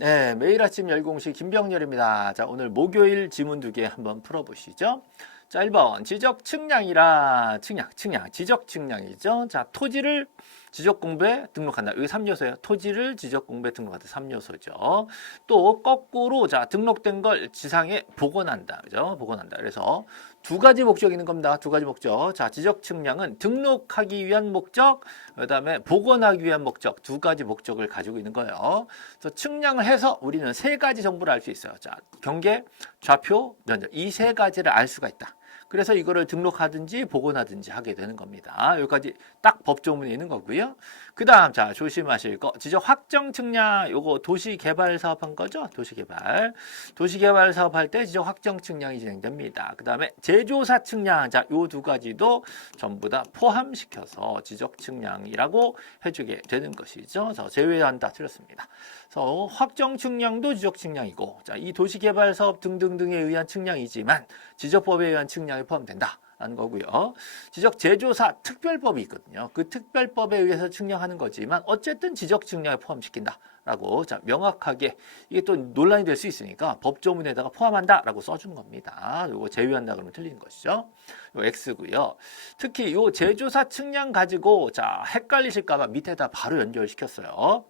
네, 매일 아침 열공시 김병렬입니다. 자, 오늘 목요일 지문 두 개 한번 풀어보시죠. 자, 1번 지적 측량이라 측량, 측량, 지적 측량이죠. 자, 토지를 지적 공부에 등록한다. 여기 3요소예요. 토지를 지적 공부에 등록한다. 3요소죠. 또 거꾸로 자, 등록된 걸 지상에 복원한다. 그죠? 복원한다. 그래서 두 가지 목적이 있는 겁니다. 두 가지 목적. 자, 지적 측량은 등록하기 위한 목적, 그다음에 복원하기 위한 목적 두 가지 목적을 가지고 있는 거예요. 그래서 측량을 해서 우리는 세 가지 정보를 알 수 있어요. 자, 경계, 좌표, 면적 이 세 가지를 알 수가 있다. 그래서 이거를 등록하든지 복원하든지 하게 되는 겁니다. 여기까지 딱 법조문에 있는 거고요. 그 다음, 자, 조심하실 거. 지적 확정 측량, 요거 도시개발 사업한 거죠? 도시개발. 도시개발 사업할 때 지적 확정 측량이 진행됩니다. 그 다음에 제조사 측량, 자, 요 두 가지도 전부 다 포함시켜서 지적 측량이라고 해주게 되는 것이죠. 그래서 제외한다. 틀렸습니다. 그래서 확정 측량도 지적 측량이고, 자, 이 도시개발 사업 등등등에 의한 측량이지만 지적법에 의한 측량 이 포함된다. 라는 거고요. 지적 제조사 특별법이 있거든요. 그 특별법에 의해서 측량하는 거지만 어쨌든 지적 측량에 포함시킨다라고 자 명확하게 이게 또 논란이 될 수 있으니까 법조문에다가 포함한다라고 써준 겁니다. 요거 제외한다 그러면 틀리는 것이죠. 요 X고요. 특히 요 제조사 측량 가지고 자 헷갈리실까봐 밑에다 바로 연결시켰어요.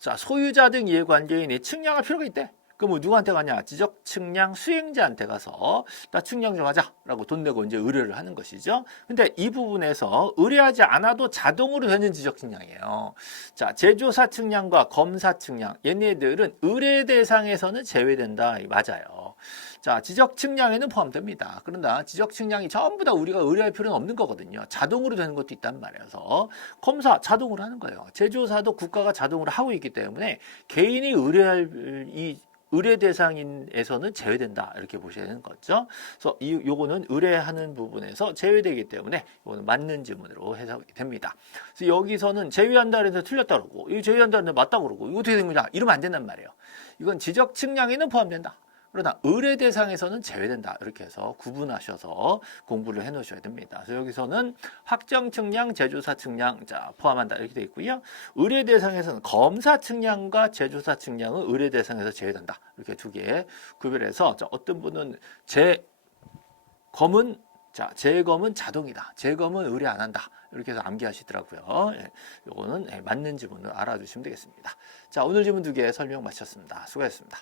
자 소유자 등 이해관계인이 측량할 필요가 있대. 그럼 뭐 누구한테 가냐? 지적 측량 수행자한테 가서 나 측량 좀 하자라고 돈 내고 이제 의뢰를 하는 것이죠. 근데 이 부분에서 의뢰하지 않아도 자동으로 되는 지적 측량이에요. 자, 제조사 측량과 검사 측량 얘네들은 의뢰 대상에서는 제외된다. 맞아요. 자, 지적 측량에는 포함됩니다. 그러나 지적 측량이 전부 다 우리가 의뢰할 필요는 없는 거거든요. 자동으로 되는 것도 있단 말이어서 검사 자동으로 하는 거예요. 제조사도 국가가 자동으로 하고 있기 때문에 개인이 의뢰할 이 의뢰 대상인에서는 제외된다 이렇게 보셔야 되는 거죠. 그래서 이 요거는 의뢰하는 부분에서 제외되기 때문에 이거는 맞는 지문으로 해석이 됩니다. 그래서 여기서는 제외한다 그래서 틀렸다 그러고 이거 제외한다 그래서 맞다 그러고 이거 어떻게 된 거냐 이러면 안 된단 말이에요. 이건 지적 측량에는 포함된다. 그러나 의뢰 대상에서는 제외된다. 이렇게 해서 구분하셔서 공부를 해 놓으셔야 됩니다. 그래서 여기서는 확정 측량, 제조사 측량 자, 포함한다. 이렇게 되어 있고요. 의뢰 대상에서는 검사 측량과 제조사 측량은 의뢰 대상에서 제외된다. 이렇게 두 개 구별해서 자, 어떤 분은 제 검은 자, 재검은 자동이다. 재검은 의뢰 안 한다. 이렇게 해서 암기하시더라고요. 예, 요거는 예, 맞는 지문을 알아두시면 되겠습니다. 자, 오늘 지문 두 개 설명 마쳤습니다. 수고하셨습니다.